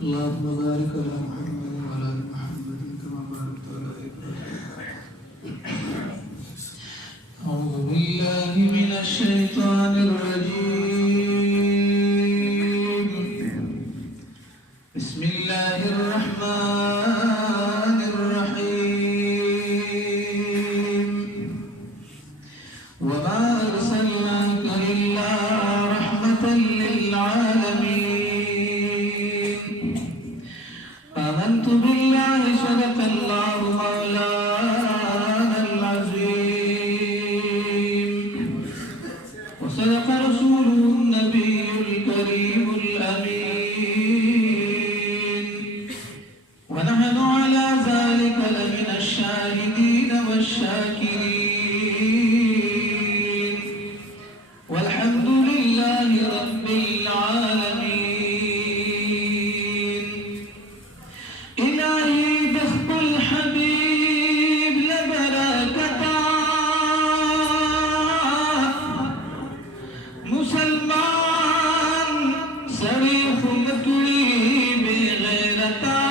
اللهم بارك على محمد وعلى ال محمد كما باركت على ابراهيم. أعوذ بالله من الشيطان الرجيم. بسم الله الرحمن الرحيم. وما أرسلناك إلا رحمة للعالمين. آمنت بالله صدق الله مولانا العظيم وصدق رسوله النبي الكريم الأمين ونحن على ذلك لمن الشاهدين والشاكرين والحمد لله رب العالمين. إلهي دخل الحبيب لبركتا مسلمان صريح مكوي بغيرتا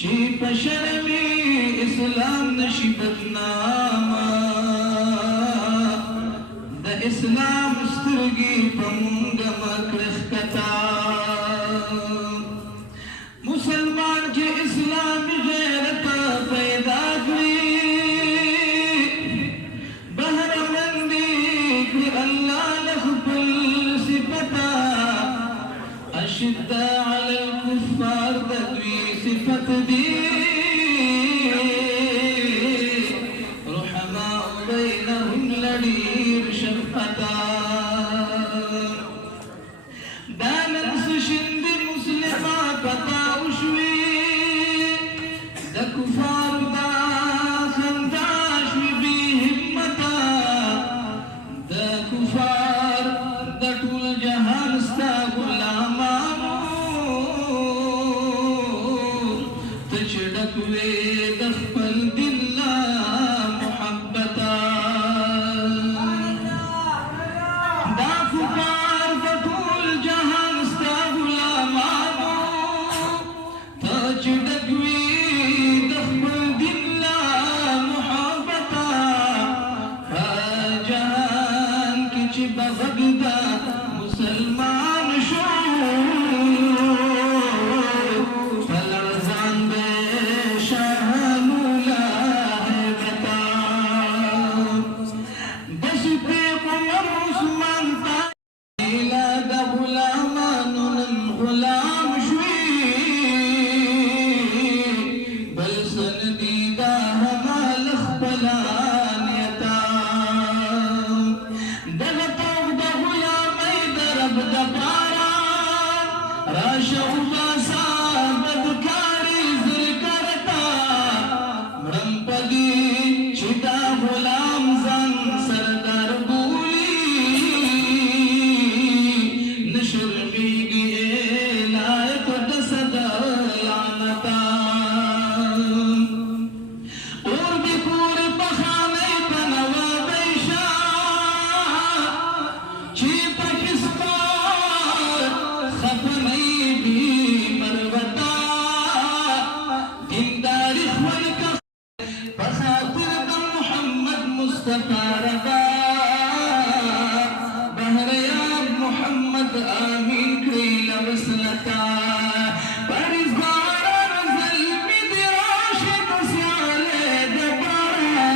شيب شرمي إسلام نشبتنا دا إسلام سترگي پمونگ مکرخکتا مسلمان کے اسلام غیرت پیدا کری بہرمندی کی اللہ نخبل صفتا اشداء علی الكفار دوی صفت دی رحماء بینهم لڑیر شفتا دانن سشند مسلمہ پتا وشوی دا کفار دا خنداشوی بی حمتا دا کفار دا طول جہان ستا غلامانو تچڑکوی دخپل دلہ محبتا دا کفار دا طول جہان ستا غلامانو تچڑکوی دخپل دلہ محبتا جہان کچ بغدہ مسلمان شو فلرزان بے شاہنولا ہے بتا بس پہ قمر عثمان تا ایلا دا غلامانو نن غلام شوی بل سندی دا ہمال اخبلانیتا دغتاو دا غلامی دا رب دا پارا راشا باسا بدکاری ذکرتا مرم پدی چدا غلام زن سردار بولی نشرمی گئے لائق دسد لعنتا اور بکور پخانے پنوا بیشا چی پاکستان خفنی بھی مروتا دینداری خلق بخاطر دا محمد مصطفیٰ ربا بہریاب محمد آمین کریل وصلتا پریزگاران ظلمی دی راشد سیالے دبارا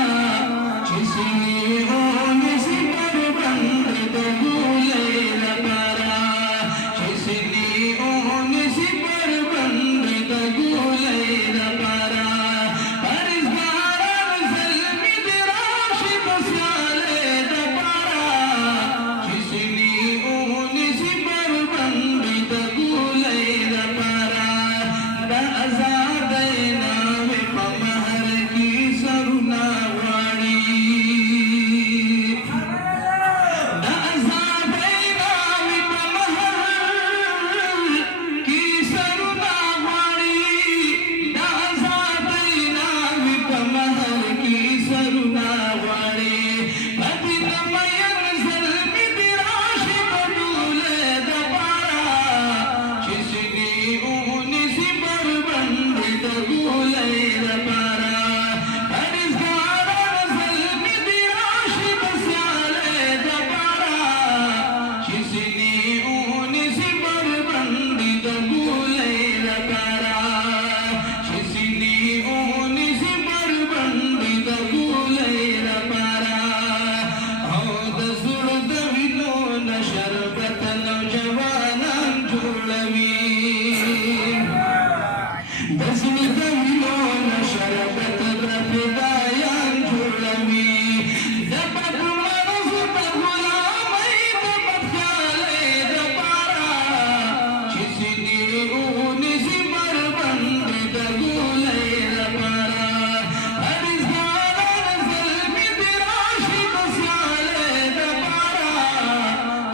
چسی ہونی سی پر بند دگولے لبارا چسی ہونی سی پر بند دگولے لبارا پریزگاران ظلمی دی راشد سیالے دبارا چسی ہونی سی پر بند دگولے لبارا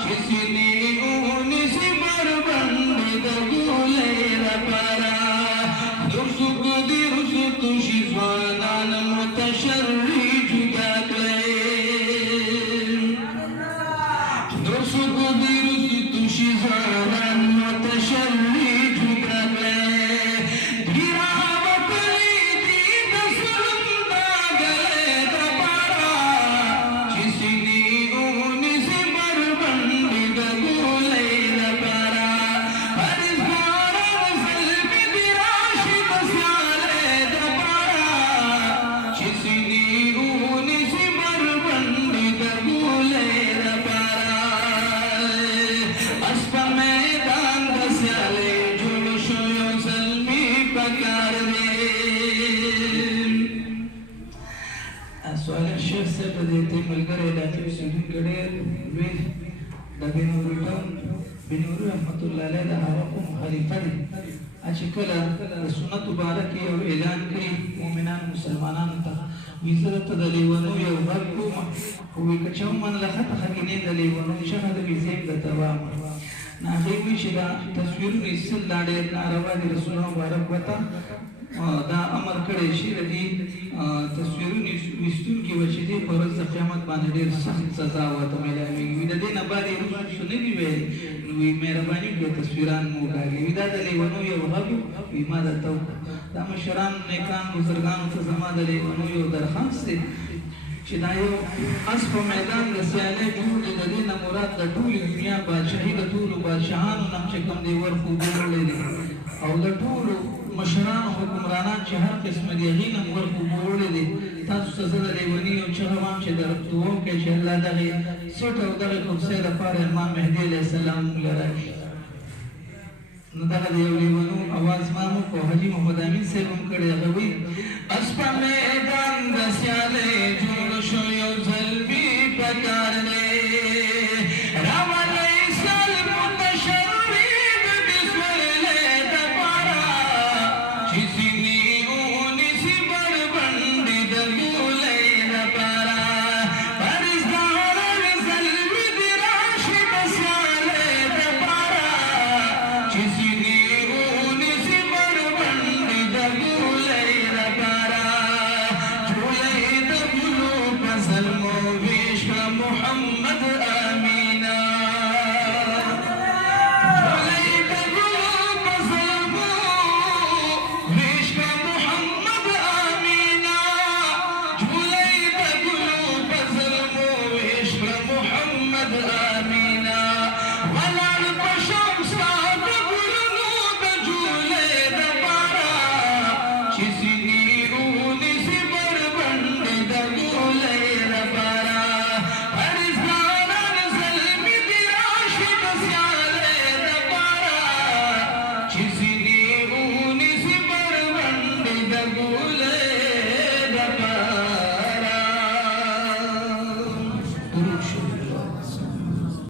چسنی اونی سی بربند دگولی رپارا درسک دی رسک شیزوانان متشری جدا کلی درسک دی رسک شیزوانان متشری جدا کلی بنور رحمت الله علیه د هغه خلیفہ دی چې کله سنت مبارکه او اعلان کړي مؤمنان مسلمانانو ته وزارت د لیونو یو غږ کوم او کچو من له خط خګینه د لیونو شهه د ویزیم د توام نه هیڅ شي دا تصویر نسل لاړې ناروا دي رسول الله مبارک وتا دا امر کړی شي د تصویرونه وستون کې وشي د پرز د قیامت باندې ډېر سخت سزا ورته ملایوي د دې نه باندې رسول نه دی ویل وی مهرباني کې تصویران مو کاږي دا د لیونو یو غږ وی ما د تو دا مشران نیکان بزرګان ته زما د لیونو یو درخواست دی چې دا یو اس په میدان د سیالۍ جوړ د دې نه مراد د ټول دنیا بادشاہي د ټول بادشاہانو نم چې کوم دی ورخو جوړلې او د ټول مشران او حکمرانان چې هر قسم دی غینم ورکو موړې دي تاسو څه زړه لیونی او چې روان چې درته کې چې الله دغه سټ او دغه کوم څه د پاره امام مهدی علیه السلام لري نو دغه یو لیونو आवाज مامو کو حاجی محمد امین صاحب هم کړی غوي اس په میدان د سیالې جوړ شو یو ځلبي پکار دی Go